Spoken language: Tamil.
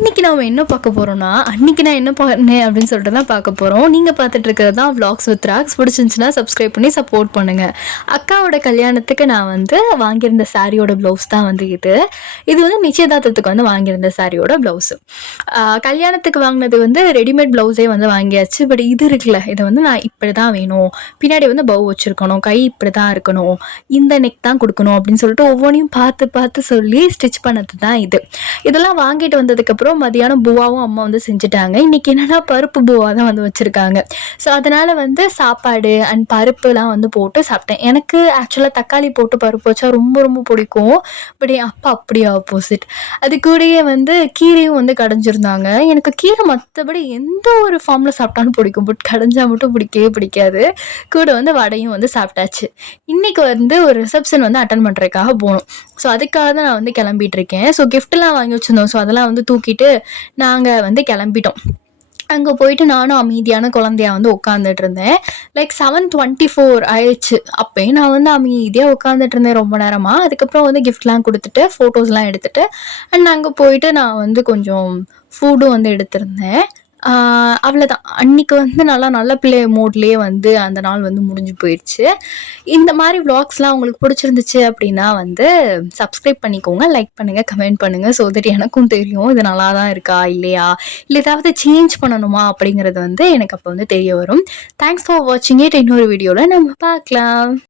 இன்றைக்கி நம்ம என்ன பார்க்க போகிறோம்னா, அன்றைக்கி நான் என்ன பண்ணேன் அப்படின்னு சொல்லிட்டு தான் பார்க்க போகிறோம். நீங்கள் பார்த்துட்டு இருக்கிறது தான் விலாக்ஸ் வித் ராக்ஸ். பிடிச்சிருந்துச்சுன்னா சப்ஸ்கிரைப் பண்ணி சப்போர்ட் பண்ணுங்கள். அக்காவோட கல்யாணத்துக்கு நான் வந்து வாங்கியிருந்த சாரியோட ப்ளவுஸ் தான் வந்து இது. இது வந்து நிச்சயதார்த்தத்துக்கு வந்து வாங்கியிருந்த சாரியோட ப்ளவுஸு. கல்யாணத்துக்கு வாங்கினது வந்து ரெடிமேட் ப்ளவுஸே வந்து வாங்கியாச்சு. பட் இது இருக்குல்ல, இதை வந்து நான் இப்படி தான் வேணும், பின்னாடி வந்து பவ் வச்சுருக்கணும், கை இப்படி தான் இருக்கணும், இந்த நெக் தான் கொடுக்கணும் அப்படின்னு சொல்லிட்டு ஒவ்வொன்றையும் பார்த்து பார்த்து சொல்லி ஸ்டிச் பண்ணது தான் இது. இதெல்லாம் வாங்கிட்டு வந்ததுக்கப்புறம் மதியானம் பூவாவும் அம்மா வந்து செஞ்சுட்டாங்க. இன்றைக்கி என்னென்னா பருப்பு பூவா தான் வந்து வச்சுருக்காங்க. ஸோ அதனால் வந்து சாப்பாடு அண்ட் பருப்புலாம் வந்து போட்டு சாப்பிட்டேன். எனக்கு ஆக்சுவலாக தக்காளி போட்டு பருப்பு வச்சா ரொம்ப ரொம்ப பிடிக்கும். பட் என் அப்பா அப்படியே ஆப்போசிட். அது கூடயே வந்து கீரையும் வந்து கடைஞ்சிருந்தாங்க. எனக்கு கீரை மற்றபடி எந்த ஒரு ஃபார்மில் சாப்பிட்டாலும் பிடிக்கும். பட் கடைஞ்சா மட்டும் பிடிக்கவே பிடிக்காது. கூட வந்து வடையும் வந்து சாப்பிட்டாச்சு. இன்றைக்கி வந்து ஒரு ரிசப்ஷன் வந்து அட்டன் பண்ணுறதுக்காக போகணும். ஸோ அதுக்காக தான் நான் வந்து கிளம்பிகிட்ருக்கேன். ஸோ கிஃப்ட்லாம் வாங்கி வச்சுருந்தோம். ஸோ அதெல்லாம் வந்து தூக்கிட்டு நாங்கள் வந்து கிளம்பிட்டோம். அங்கே போயிட்டு நானும் அமைதியான குழந்தையா வந்து உட்காந்துட்டு இருந்தேன். லைக் 7:24 ஆயிடுச்சு. அப்போயும் நான் வந்து அமைதியாக உட்காந்துட்டு இருந்தேன் ரொம்ப நேரமாக. அதுக்கப்புறம் வந்து கிஃப்ட்லாம் கொடுத்துட்டு ஃபோட்டோஸ்லாம் எடுத்துகிட்டு அண்ட் அங்கே போயிட்டு நான் வந்து கொஞ்சம் ஃபுட்டும் வந்து எடுத்திருந்தேன். அவ்வளோதான். அன்றைக்கி வந்து நல்ல பிள்ளை மோட்லேயே வந்து அந்த நாள் வந்து முடிஞ்சு போயிடுச்சு. இந்த மாதிரி விலாக்ஸ்லாம் உங்களுக்கு பிடிச்சிருந்துச்சு அப்படின்னா வந்து சப்ஸ்கிரைப் பண்ணிக்கோங்க, லைக் பண்ணுங்கள், கமெண்ட் பண்ணுங்கள். ஸோ தட் எனக்கும் தெரியும் இது நல்லா தான் இருக்கா இல்லையா, இல்லை ஏதாவது சேஞ்ச் பண்ணணுமா அப்படிங்கிறது வந்து எனக்கு அப்போ வந்து தெரிய வரும். தேங்க்ஸ் ஃபார் வாட்சிங் இட். இன்னொரு வீடியோவில் நம்ம பார்க்கலாம்.